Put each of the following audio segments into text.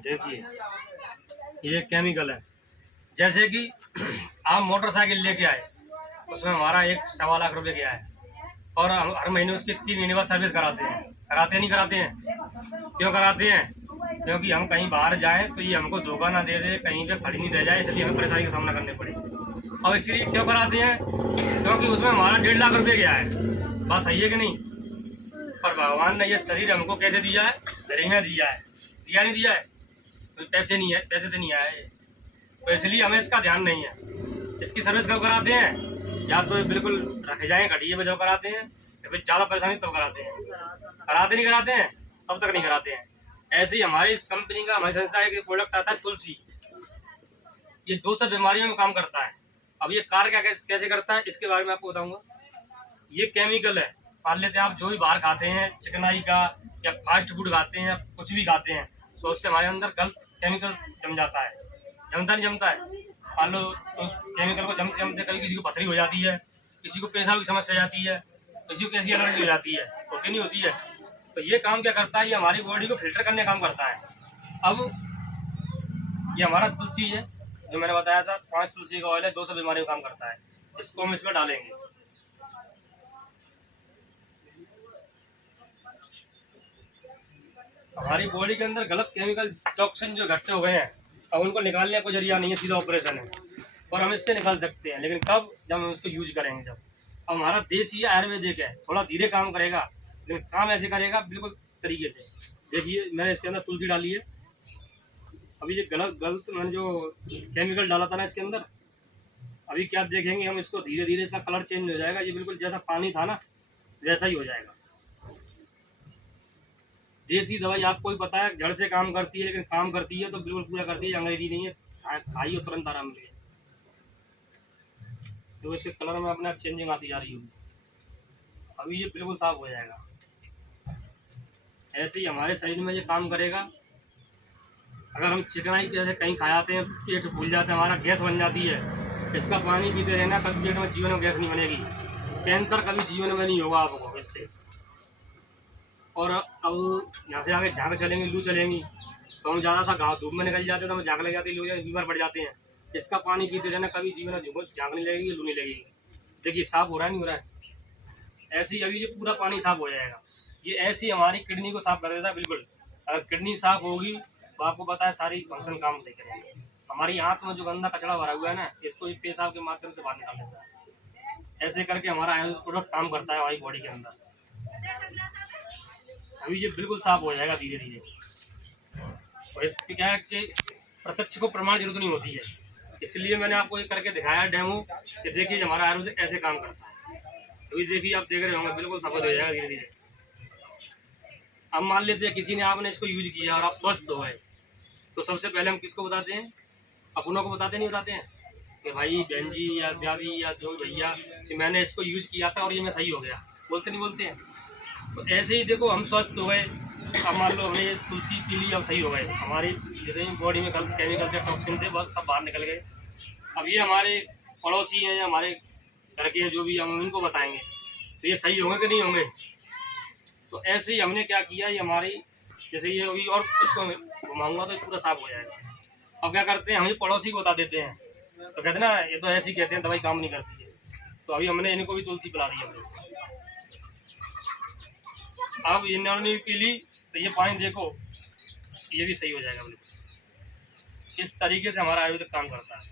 देखिए ये केमिकल है। जैसे कि आप मोटरसाइकिल लेके आए, उसमें हमारा 1.25 लाख रुपए गया है और हम हर महीने उसकी 3 महीने बाद सर्विस कराते हैं। नहीं कराते हैं? क्यों कराते हैं? क्योंकि हम कहीं बाहर जाएं तो ये हमको धोखा ना दे दे, कहीं पे खड़ी नहीं रह जाए, इसलिए हमें परेशानी का सामना करने पड़े। और इसलिए क्यों कराते हैं? क्योंकि उसमें हमारा 1.5 लाख रुपए गया है। बात सही है कि नहीं? पर भगवान ने ये शरीर हमको कैसे दिया है? फ्री में दिया है। दिया नहीं दिया है? तो पैसे नहीं है, पैसे से नहीं आया है, तो इसलिए हमें इसका ध्यान नहीं है। इसकी सर्विस कब कराते हैं? या तो बिल्कुल रख जाए घटिया में जब कराते हैं, या फिर ज़्यादा परेशानी तब कराते हैं। कराते नहीं कराते हैं तब तक नहीं कराते हैं। ऐसे ही हमारी इस कंपनी का, हमारी संस्था का एक प्रोडक्ट आता है तुलसी। ये 200 बीमारियों में काम करता है। अब ये कार्य क्या कैसे करता है इसके बारे में आपको बताऊंगा। ये केमिकल है। मान लेते हैं आप जो भी बाहर खाते हैं, चिकनाई का या फास्ट फूड खाते हैं या कुछ भी खाते हैं, तो उससे हमारे अंदर गलत केमिकल जम जाता है। जमता नहीं जमता है? मान लो तो उस केमिकल को जमते जमते कभी किसी को पथरी हो जाती है, किसी को पेशाब की समस्या आ जाती है, किसी को कैसी एलर्जी हो जाती है, होती नहीं होती है? तो ये काम क्या करता है? ये हमारी बॉडी को फिल्टर करने का काम करता है। अब ये हमारा तुलसी है, जो मैंने बताया था, 5 तुलसी का ऑयल है, 200 बीमारियों में काम करता है। इसको हम इसमें डालेंगे। हमारी बॉडी के अंदर गलत केमिकल टॉक्सिन जो इकट्ठे हो गए हैं, अब उनको निकालने का कोई जरिया नहीं है, सीधा ऑपरेशन है। और हम इससे निकाल सकते हैं, लेकिन कब? जब हम इसको यूज करेंगे। जब अब हमारा देसी आयुर्वेदिक है, थोड़ा धीरे काम करेगा, लेकिन काम ऐसे करेगा बिल्कुल तरीके से। देखिए मैंने इसके अंदर तुलसी डाली है। अभी ये गलत गलत मैंने जो केमिकल डाला था ना इसके अंदर, अभी क्या देखेंगे हम, इसको धीरे धीरे इसका कलर चेंज हो जाएगा। ये बिल्कुल जैसा पानी था ना वैसा ही हो जाएगा। देसी दवाई आपको भी पता है जड़ से काम करती है, लेकिन काम करती है तो बिल्कुल पूरा करती है, अंग्रेजी नहीं है। खाइए तुरंत आराम मिलेगा। तो इसके कलर में अपने आप चेंजिंग आती जा रही होगी। अभी ये बिल्कुल साफ हो जाएगा। ऐसे ही हमारे शरीर में ये काम करेगा। अगर हम चिकनाई जैसे कहीं खा जाते हैं, पेट फूल जाता है, हमारा गैस बन जाती है, इसका पानी पीते रहना, कभी पेट में जीवन में गैस नहीं बनेगी। कैंसर कभी जीवन में नहीं होगा आपको इससे। और अब यहाँ से आगे झाँक चलेंगे, लू चलेंगी, तो हम ज़्यादा सा घाव धूप में निकल जाते हैं, तो हम झाँक लग जाती है, लोग बीमार पड़ जाते हैं। इसका पानी पीते रहना, कभी जीवन में झाँक नहीं लगेगी, लू नहीं लगेगी। देखिए साफ हो रहा है नहीं हो रहा है? ऐसे ही अभी ये पूरा पानी साफ हो जाएगा। ये ऐसी हमारी किडनी को साफ कर देता है बिल्कुल। अगर किडनी साफ होगी तो आपको पता है सारी फंक्शन काम सही करेंगे। हमारी आंत में जो गंदा कचरा भरा हुआ है ना, इसको पेशाब के माध्यम से बाहर निकाल देता है। ऐसे करके हमारा आयुर्वेदिक प्रोडक्ट काम करता है हमारी बॉडी के अंदर। अभी ये बिल्कुल साफ हो जाएगा धीरे धीरे। और इसकी क्या है कि प्रत्यक्ष को प्रमाण जरूरत नहीं होती है, इसलिए मैंने आपको ये करके दिखाया डेमो कि देखिए हमारा आयुर्वेदिक ऐसे काम करता है। अभी देखिए आप देख रहे होंगे बिल्कुल सफेद हो जाएगा धीरे धीरे। अब मान लेते हैं किसी ने आपने इसको यूज किया और आप स्वस्थ हो गए, तो सबसे पहले हम किसको बताते हैं? अपनों को बताते नहीं बताते हैं कि भाई बहन जी या दादी या जो भैया कि मैंने इसको यूज किया था और ये मैं सही हो गया, बोलते नहीं बोलते हैं? तो ऐसे ही देखो हम स्वस्थ हो गए। अब मान लो हमने तुलसी पी ली, अब सही हो गए, हमारी जितने बॉडी में गलत केमिकल थे, टॉक्सिन थे, बहुत सब बाहर निकल गए। अब ये हमारे पड़ोसी हैं या हमारे घर के हैं जो भी, हम उनको बताएंगे तो ये सही होंगे कि नहीं होंगे? तो ऐसे ही हमने क्या किया, ये हमारी जैसे ये अभी और इसको घुमाऊंगा तो पूरा साफ हो जाएगा। अब क्या करते हैं, हम ये पड़ोसी को बता देते हैं, तो कहते हैं ना ये तो ऐसे ही कहते हैं दवाई काम नहीं करती है। तो अभी हमने इनको भी तुलसी पिला दी हमने। अब इन्होंने भी पी ली तो ये पानी देखो ये भी सही हो जाएगा बिल्कुल। इस तरीके से हमारा आयुर्वेदिक काम करता है।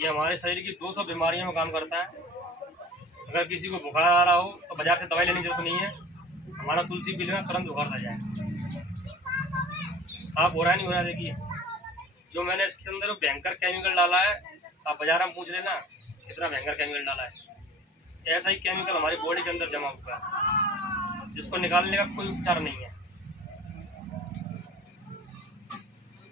ये हमारे शरीर की 200 बीमारियों में काम करता है। अगर किसी को बुखार आ रहा हो तो बाजार से दवाई लेने की जरूरत नहीं है, हमारा तुलसी पी लेना तुरंत बुखार आ जाए। साफ हो रहा है नहीं हो रहा है? देखिए जो मैंने इसके अंदर भयंकर केमिकल डाला है, आप बाजार में पूछ लेना कितना भयंकर केमिकल डाला है। ऐसा ही केमिकल हमारी बॉडी के अंदर जमा हुआ है। जिसको निकालने का कोई उपचार नहीं है।